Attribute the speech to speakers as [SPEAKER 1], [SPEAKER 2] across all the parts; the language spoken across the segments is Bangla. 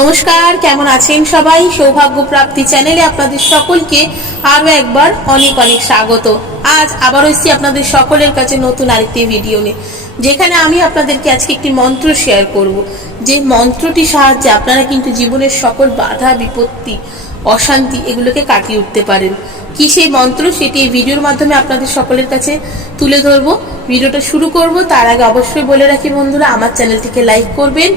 [SPEAKER 1] নমস্কার, কেমন আছেন সবাই? সৌভাগ্য প্রাপ্তি চ্যানেলে আপনাদের সকলকে আরও একবার অনেক অনেক স্বাগত। আজ আবার এসেছি আপনাদের সকলের কাছে নতুন আরেকটি ভিডিও নিয়ে। যেখানে আমি আপনাদেরকে আজকে একটি মন্ত্র শেয়ার করব। যে মন্ত্রটি সাহায্যে আপনারা কিন্তু জীবনের সকল বাধা, বিপত্তি, অশান্তি এগুলোকে কাটিয়ে উঠতে পারেন। কি সেই মন্ত্র? সেটি এই ভিডিওর মাধ্যমে আপনাদের সকলের কাছে তুলে ধরবো। ভিডিওটা শুরু করব। তার আগে অবশ্যই বলে রাখি বন্ধুরা, আমার চ্যানেলটিকে লাইক করবেন।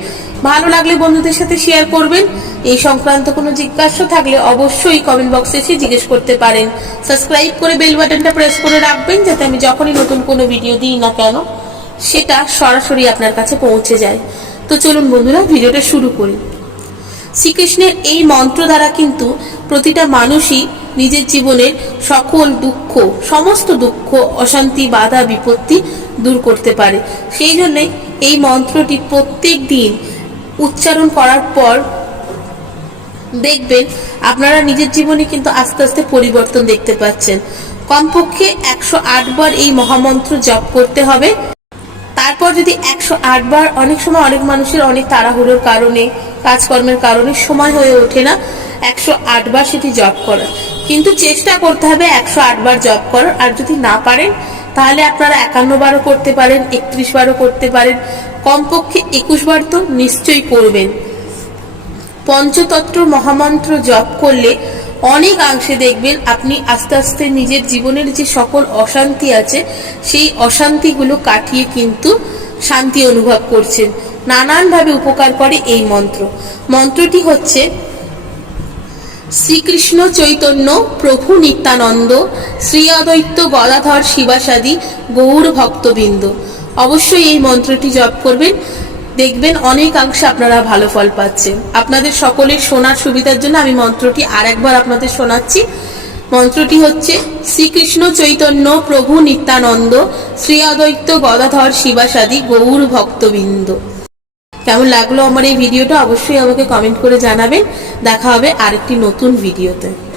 [SPEAKER 1] ভালো লাগলে বন্ধুদের সাথে শেয়ার করবেন। এই সংক্রান্ত কোনো জিজ্ঞাসা থাকলে অবশ্যই কমেন্ট বক্সে এসে জিজ্ঞেস করতে পারেন। সাবস্ক্রাইব করে বেল বাটনটা প্রেস করে রাখবেন যাতে আমি যখনই নতুন কোনো ভিডিও দিই না কেন, সেটা সরাসরি আপনার কাছে পৌঁছে যায়। তো চলুন বন্ধুরা, ভিডিওটা শুরু করি। শ্রীকৃষ্ণের এই মন্ত্র দ্বারা কিন্তু প্রতিটা মানুষই নিজের জীবনের সকল দুঃখ, সমস্ত দুঃখ, অশান্তি, বাধা, বিপত্তি দূর করতে পারে। সেই জন্যে এই মন্ত্রটি প্রত্যেক দিন উচ্চারণ করার পর দেখবেন আপনারা নিজের জীবনে কিন্তু আস্তে আস্তে পরিবর্তন দেখতে পাচ্ছেন। কমপক্ষে একশো বার এই মহামন্ত্র জপ করতে হবে। তারপর যদি একশো বার অনেক সময় অনেক মানুষের অনেক তাড়াহুড়োর কারণে, কাজকর্মের কারণে সময় হয়ে ওঠে না, একশো আট বার সেটি জপ করার। কিন্তু চেষ্টা করতে হবে একশো আট বার জপ করার। আর যদি না পারেন, তাহলে আপনারা একান্ন বারও করতে পারেন, একত্রিশ বারও করতে পারেন। কমপক্ষে একুশ বার তো নিশ্চয়ই করবেন। পঞ্চতত্ত্ব মহামন্ত্র জপ করলে অনেকাংশে দেখবেন আপনি আস্তে আস্তে নিজের জীবনের যে সকল অশান্তি আছে, সেই অশান্তিগুলো কাটিয়ে কিন্তু শান্তি অনুভব করছেন। নানানভাবে উপকার করে এই মন্ত্র। মন্ত্রটি হচ্ছে, শ্রীকৃষ্ণ চৈতন্য প্রভু নিত্যানন্দ শ্রী অদ্বৈত গদাধর শিবাসাদি গৌর ভক্তবৃন্দ। অবশ্যই এই মন্ত্রটি জপ করবেন। দেখবেন অনেকাংশে আপনারা ভালো ফল পাচ্ছেন। আপনাদের সকলের শোনার সুবিধার জন্য আমি মন্ত্রটি আর একবার আপনাদের শোনাচ্ছি। মন্ত্রটি হচ্ছে, শ্রীকৃষ্ণ চৈতন্য প্রভু নিত্যানন্দ, শ্রী অদ্বৈত গদাধর শিবাসাদি গৌর ভক্তবৃন্দ। কেমন লাগল আমার এই ভিডিওটা? অবশ্যই আমাকে কমেন্ট করে জানাবেন। দেখা হবে আরেকটি নতুন ভিডিওতে।